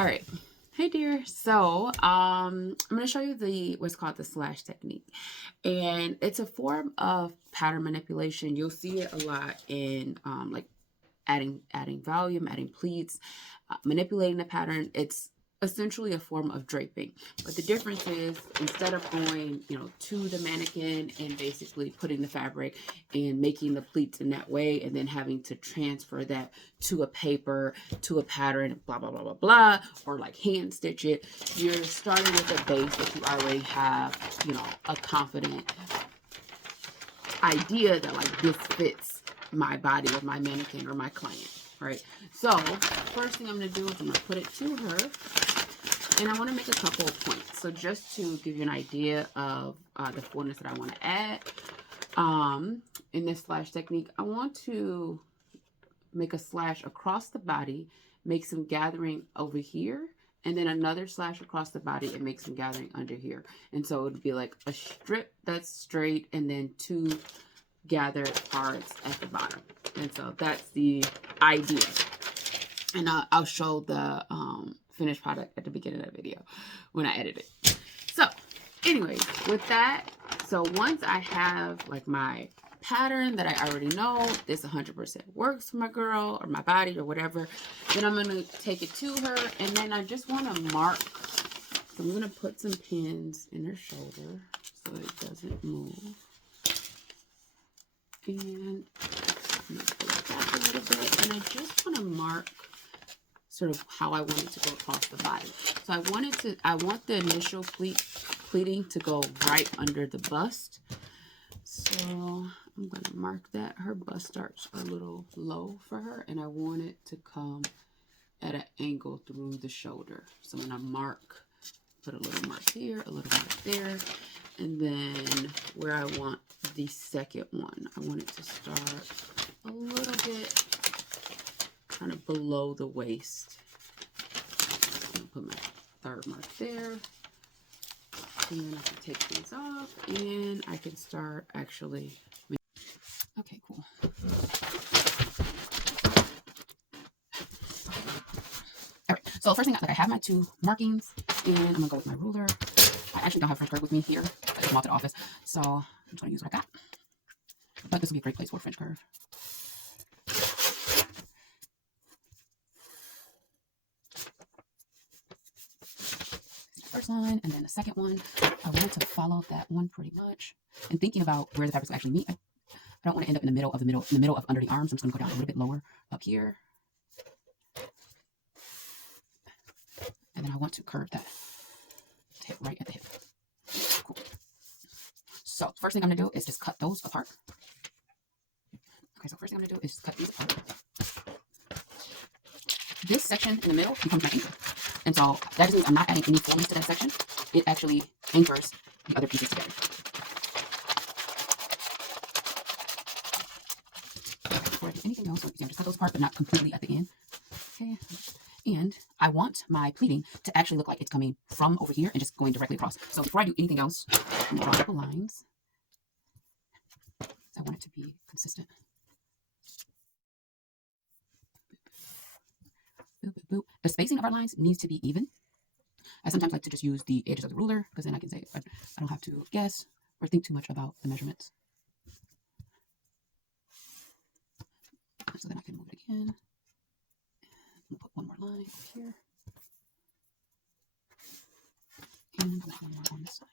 All right. Hey dear. I'm going to show you the what's called the slash technique. And it's a form of pattern manipulation. You'll see it a lot in like adding volume, adding pleats, manipulating the pattern. It's essentially a form of draping. But the difference is instead of going, to the mannequin and basically putting the fabric and making the pleats in that way and then having to transfer that to a paper, to a pattern, blah, blah, blah, blah, blah, or like hand stitch it, you're starting with a base that you already have, a confident idea that like this fits my body or my mannequin or my client, right? So first thing I'm going to do is I'm going to put it to her, and I want to make a couple of points. So just to give you an idea of the fullness that I want to add in this slash technique, I want to make a slash across the body, make some gathering over here, and then another slash across the body and make some gathering under here. And so it would be like a strip that's straight and then two gathered parts at the bottom. And so that's the idea. And I'll show the finished product at the beginning of the video when I edit it. So anyways, with that, so once I have like my pattern that I already know, this 100% works for my girl or my body or whatever, then I'm going to take it to her, and then I just want to mark. So I'm going to put some pins in her shoulder so it doesn't move. And I'm going to pull it back a little bit, and I just want to mark sort of how I want it to go across the body. So I want the initial pleating to go right under the bust. So I'm going to mark that. Her bust starts a little low for her, and I want it to come at an angle through the shoulder. So I'm going to put a little mark here, a little mark there, and then where I want the second one, I want it to start a little bit kind of below the waist. I'm going to put my third mark there. And then I can take these off and I can start actually. Okay, cool. All right, so first thing I have my two markings, and I'm gonna go with my ruler. I actually don't have French curve with me here. I just walked to the office, so I'm just gonna use what I got. But this will be a great place for French curve. First line, and then the second one, I wanted to follow that one pretty much. And thinking about where the fabrics actually meet, I don't want to end up in the middle of under the arms. I'm just going to go down a little bit lower up here. And then I want to curve that tip right at the hip. Cool. So first thing I'm going to do is just cut those apart. Okay, so first thing I'm going to do is just cut these apart. This section in the middle becomes my anchor. And so that just means I'm not adding any fullness to that section. It actually anchors the other pieces together. Before I do anything else, so I'm just cut those apart, but not completely at the end. Okay. And I want my pleating to actually look like it's coming from over here and just going directly across. So before I do anything else, I'm going to draw a couple lines. I want it to be consistent. Boop, boop, boop. The spacing of our lines needs to be even. I sometimes like to just use the edges of the ruler because then I can say I don't have to guess or think too much about the measurements. So then I can move it again. I'm going to put one more line here. And put one more on this side.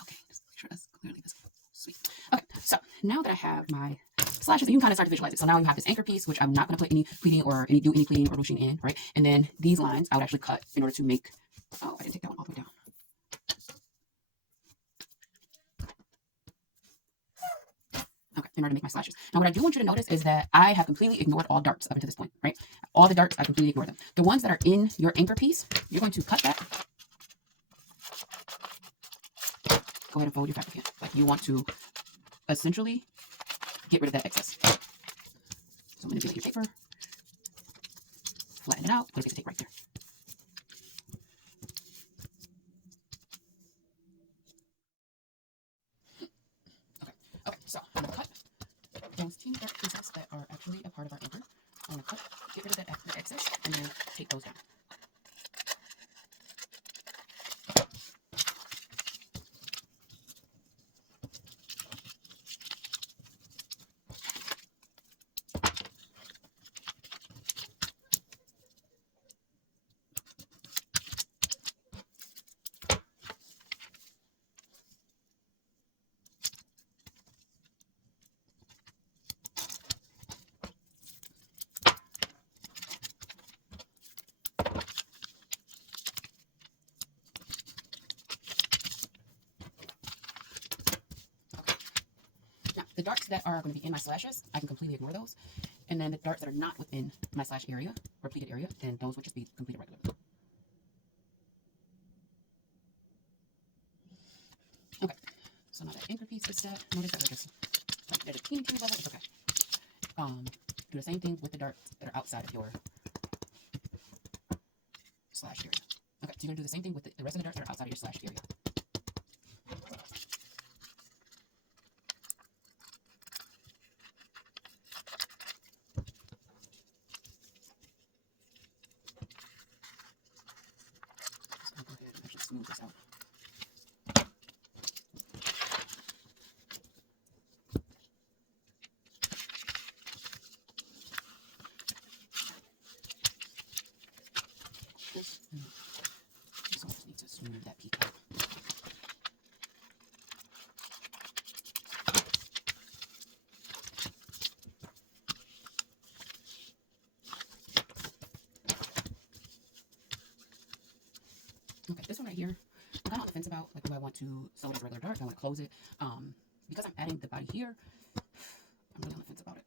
Okay, just make sure that's clearly visible. Sweet. Okay, so now that I have my slashes, you can kind of start to visualize it. So now you have this anchor piece, which I'm not going to put any pleating or do any pleating or ruching in, right? And then these lines I would actually cut in order to make, oh, I didn't take that one all the way down. Okay, in order to make my slashes. Now, what I do want you to notice is that I have completely ignored all darts up until this point, right? All the darts, I completely ignore them. The ones that are in your anchor piece, you're going to cut that. Go ahead and fold your fabric in. Like you want to essentially get rid of that excess. So I'm going to get your paper, flatten it out, put a piece of tape right there. 13 dark pieces that are actually a part of our anchor. I want to cut, get rid of that excess, and then take those down. The darts that are going to be in my slashes, I can completely ignore those. And then the darts that are not within my slash area, or pleated area, then those would just be completed regularly. Okay, so now that anchor piece is set, notice that we're just at a teeny level, it's okay. Do the same thing with the darts that are outside of your slash area. Okay, so you're going to do the same thing with the rest of the darts that are outside of your slash area. Smooth this out. This almost needs to smooth that peak out. Okay, this one right here, I'm kind of on the fence about, like, do I want to sew it as a regular dart? Do I want to close it? Because I'm adding the body here, I'm really on the fence about it.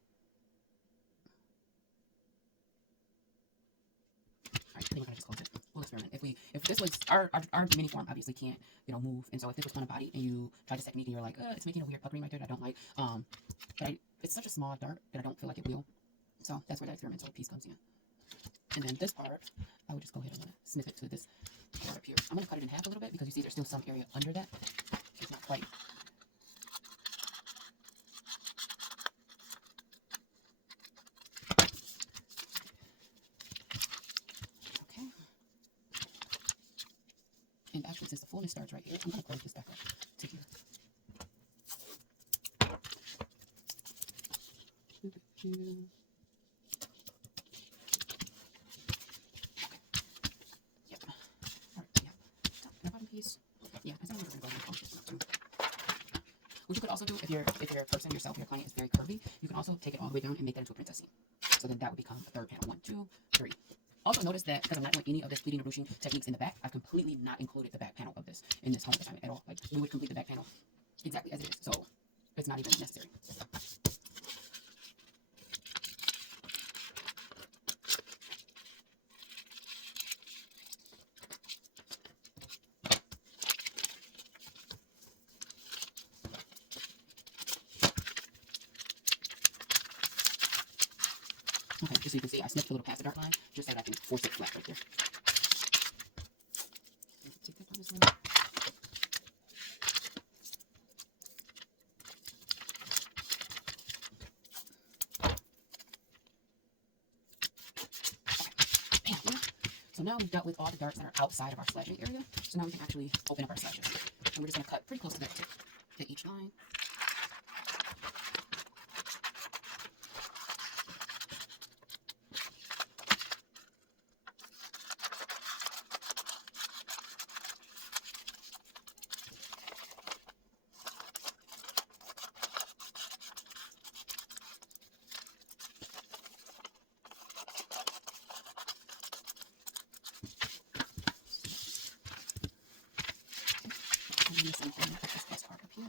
Alright, I think we're gonna just close it. We'll experiment. If this was our mini form, obviously can't, you know, move, and so if this was on a body and you tried this technique and you're like, it's making a weird puckering right there that I don't like, but it's such a small dart that I don't feel like it will. So that's where that experimental piece comes in. And then this part, I would just go ahead and snip it to this part up here. I'm going to cut it in half a little bit because you see there's still some area under that. It's not quite. Okay. And actually, since the fullness starts right here, I'm going to close this back up to here. Piece. Yeah, I think we're going to go ahead. What you could also do if your person yourself, your client is very curvy, you can also take it all the way down and make that into a princess seam. So then that would become a third panel. 1, 2, 3. Also notice that because I'm not doing any of this pleating or ruching techniques in the back, I've completely not included the back panel of this in this home assignment at all. Like, we would complete the back panel exactly as it is. So it's not even necessary. Okay, just so you can see, I snipped a little past the dart line, just so that I can force it flat right there. Take that down this way. Okay. So now we've dealt with all the darts that are outside of our slashing area. So now we can actually open up our slashes. And we're just going to cut pretty close to that tip to each line. And the same thing with this part up here.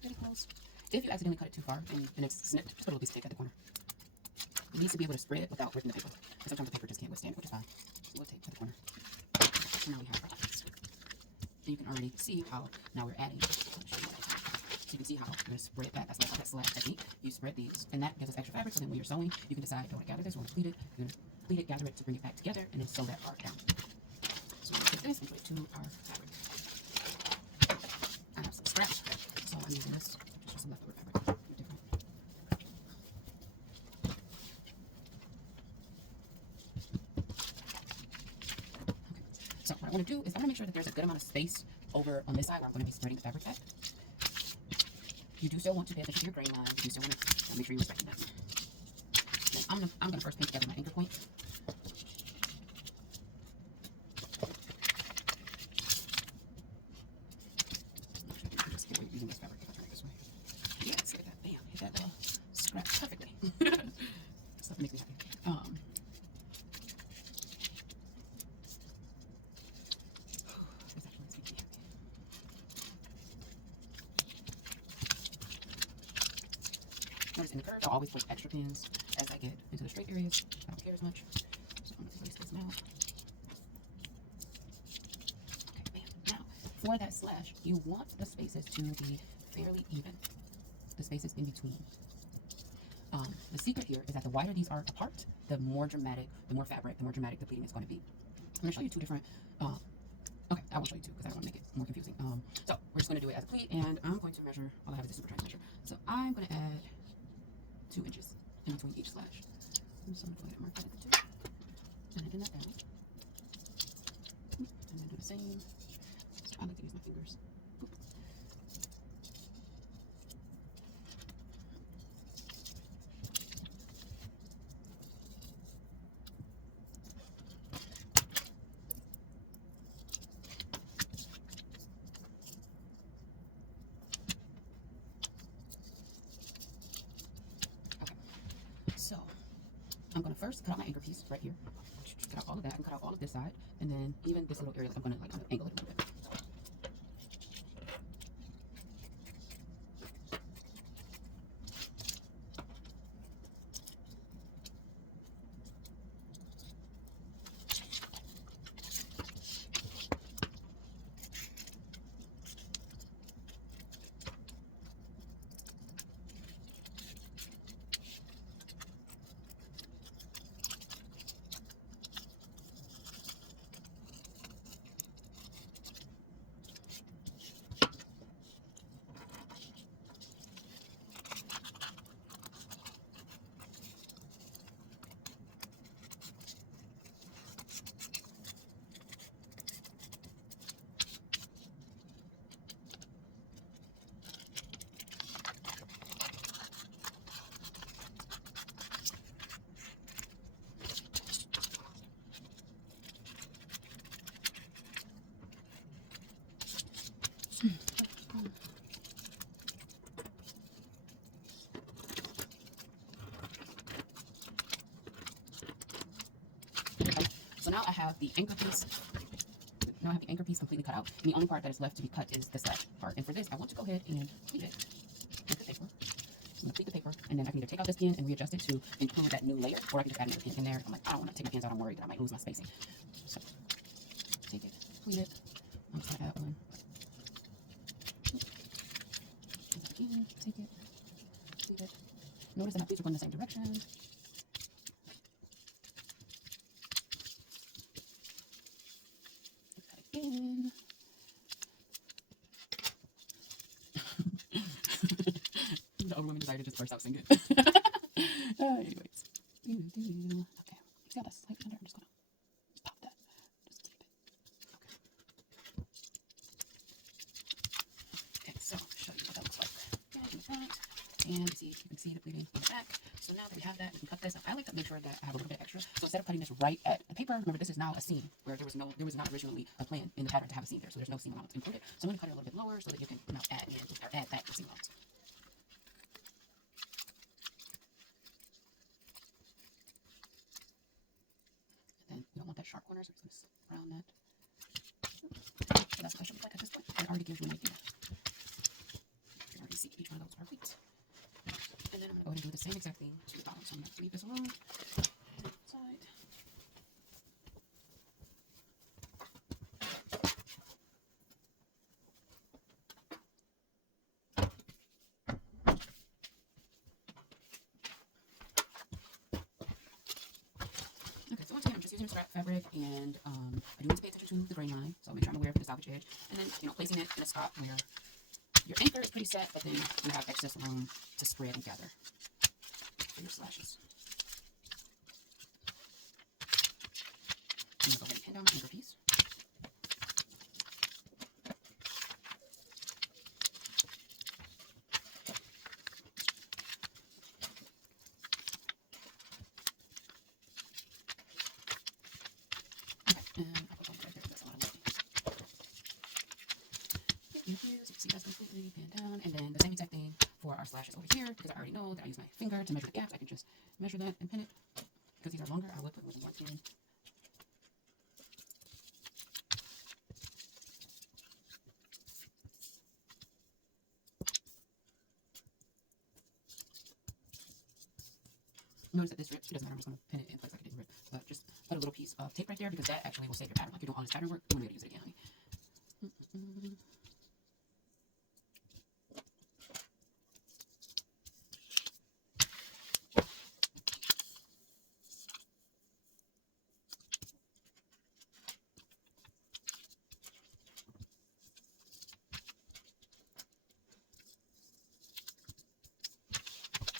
Pretty close. If you accidentally cut it too far and it's snipped, just put a little piece of tape at the corner. It needs to be able to spread without breaking the paper. And sometimes the paper just can't withstand it, which is fine. So we'll take it at the corner. So now we have our piece. And you can already see how now we're adding. So you can see how I'm going to spread that. That's like that slash technique. You spread these, and that gives us extra fabric. So then when you're sewing, you can decide, do I want to gather this, or want to pleat it. You're going to pleat it, gather it to bring it back together, and then sew that part down. So we're going to put this and put it to our fabric. I have some scrap, so I'm using this. Just some leftover fabric. Different. Okay. So what I want to do is I want to make sure that there's a good amount of space over on this side where I'm going to be spreading the fabric at. You do still want to pay attention to your grain line. You do still want to make sure you're respecting that. Then I'm gonna first paint together my anchor point. Just get away using this fabric if I turn it this way. Yes, look at that. Bam, hit that little scrap perfectly. Stuff makes me happy. This actually makes me happy. Notice in the curve, I'll always put extra pins as I get into the straight areas. I don't care as much. So I'm going to place this now. Okay, bam. Now, for that slash, you want the spaces to be fairly even. The spaces in between. The secret here is that the wider these are apart, the more dramatic, the more fabric, the more dramatic the pleating is going to be. I'm going to show you two different, okay, I won't show you two because I don't want to make it more confusing. So we're just going to do it as a pleat, and I'm going to measure, all I have is a super try measure. So I'm going to add 2 inches in between each slash. So I'm going to go ahead and mark that at the 2. And then that down. And then do the same. I like to use my fingers. Boop. So I'm going to first cut out my anchor piece right here. Cut out all of that and cut out all of this side. And then even this little area, I'm going to like angle it a little bit. So now I have the anchor piece. Now I have the anchor piece completely cut out. And the only part that is left to be cut is the slash part. And for this, I want to go ahead and pleat it with the paper. I'm going to pleat the paper, and then I can either take out this pin and readjust it to include that new layer, or I can just add another pin in there. I'm like, I don't want to take my pins out. I'm worried that I might lose my spacing. So take it, pleat it. I'm just going to add one. Again, take it, pleat it. Notice that my pleats are going in the same direction. Again. The overwhelming desire to just burst out singing. Anyways. Okay. It's got a slight under. I'm just gonna pop that. Just keep it. Okay. Okay, so I'll show you what that looks like. And see, you can see the pleating in the back. So now that we have that, we can cut this. I like to make sure that I have a little bit extra. So instead of cutting this right at the paper, remember this is now a seam where there was not originally a plan in the pattern to have a seam there. So there's no seam allowance included. So I'm going to cut it a little bit lower so that you can now add back the seam allowance. And then we don't want that sharp corner, so we're just going to round that. So that's what that should look like at this point. It already gives you an idea. You can already see each one of those are pleats. And then I'm going to go ahead and do the same exact thing to the bottom. So I'm going to leave this alone. Side. using scrap fabric, and I do need to pay attention to the grain line, so make sure I'm aware of the salvage edge, and then, you know, placing it in a spot where your anchor is pretty set, but then you have excess room to spread and gather for your slashes. I'm going to go ahead and pin down my anchor piece. Okay, and I'll put one right there because that's a lot of weight. So you can see that's completely pinned down, and then the same exact thing for our slashes over here, because I already know that I use my finger to measure the gaps. I can just measure that and pin it. Because these are longer, I would put more than one pin. Notice that this rips. It doesn't matter. I'm just going to pin it in place like it didn't rip. But just put a little piece of tape right there, because that actually will save your pattern. Like you're doing all this pattern work, you won't be able to use it again, honey.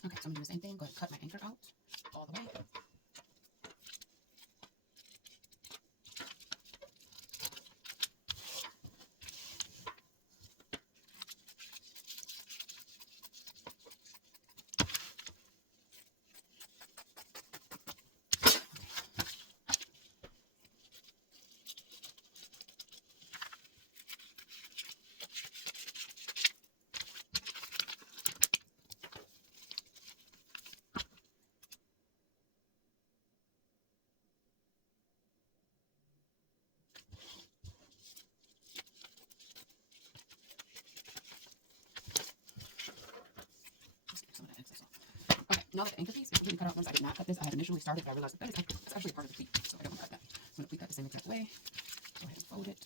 Okay, so I'm going to do the same thing. Go ahead and cut my anchor out all the way. Some of that excess off. Okay, now that the anchor piece is completely cut out, once I did not cut this, I had initially started, but I realized that is actually part of the pleat, so I don't want to cut that. So I'm going to pleat that the same exact way. Go ahead and fold it.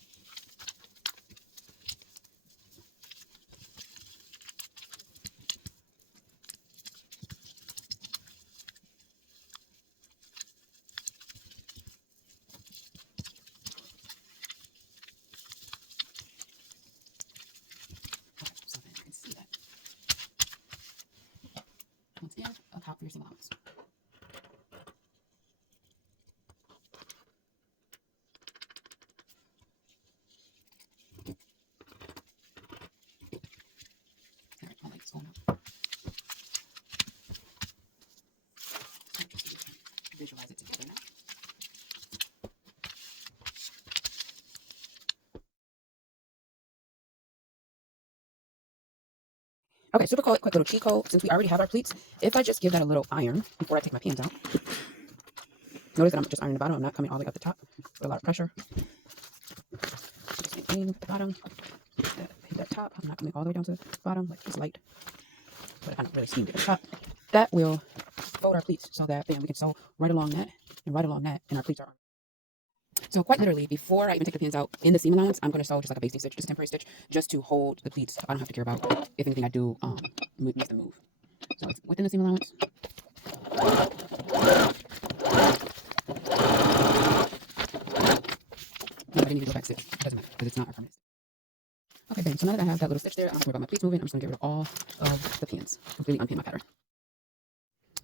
Okay, so then you can see that. Once again, account for your seam allowance. Alright, my leg's going up. So just so you can visualize it together now. Okay, super quick little cheat code. Since we already have our pleats, if I just give that a little iron before I take my pins out, notice that I'm just ironing the bottom. I'm not coming all the way up the top with a lot of pressure. Just maintain the bottom. Hit that top. I'm not coming all the way down to the bottom, like just light. But I'm not really steamed at the top. That will fold our pleats so that bam, we can sew right along that and right along that, and our pleats are on. So quite literally, before I even take the pins out in the seam allowance, I'm going to sew just like a basting stitch, just a temporary stitch, just to hold the pleats. I don't have to care about if anything I do makes them move. So it's within the seam allowance. No, I didn't even go back stitch. It doesn't matter because it's not a permanent stitch. Okay, bam. So now that I have that little stitch there, I don't have to worry about my pleats moving. I'm just going to get rid of all of the pins. Completely unpin my pattern.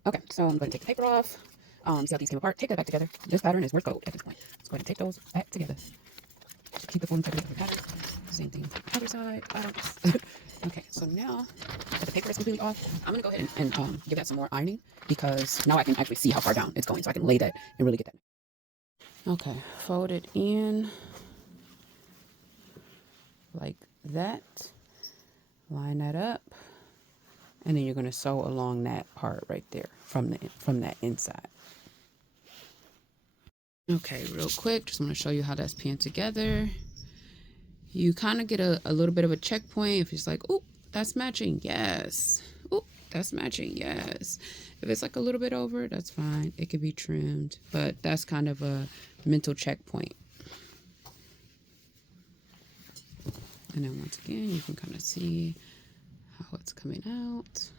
Okay, so I'm going to take the paper off. See how these came apart. Take that back together. This pattern is worth gold at this point. Let's go ahead and take those back together. Keep the folding integrity of the pattern. Same thing other side. Okay, so now that the paper is completely off, I'm going to go ahead and give that some more ironing, because now I can actually see how far down it's going, so I can lay that and really get that. Okay, fold it in like that. Line that up. And then you're going to sew along that part right there from that inside. Okay, real quick, just want to show you how that's pinned together. You kind of get a little bit of a checkpoint if it's like, oh, that's matching, yes. Oh, that's matching, yes. If it's like a little bit over, that's fine. It could be trimmed, but that's kind of a mental checkpoint. And then once again, you can kind of see how it's coming out.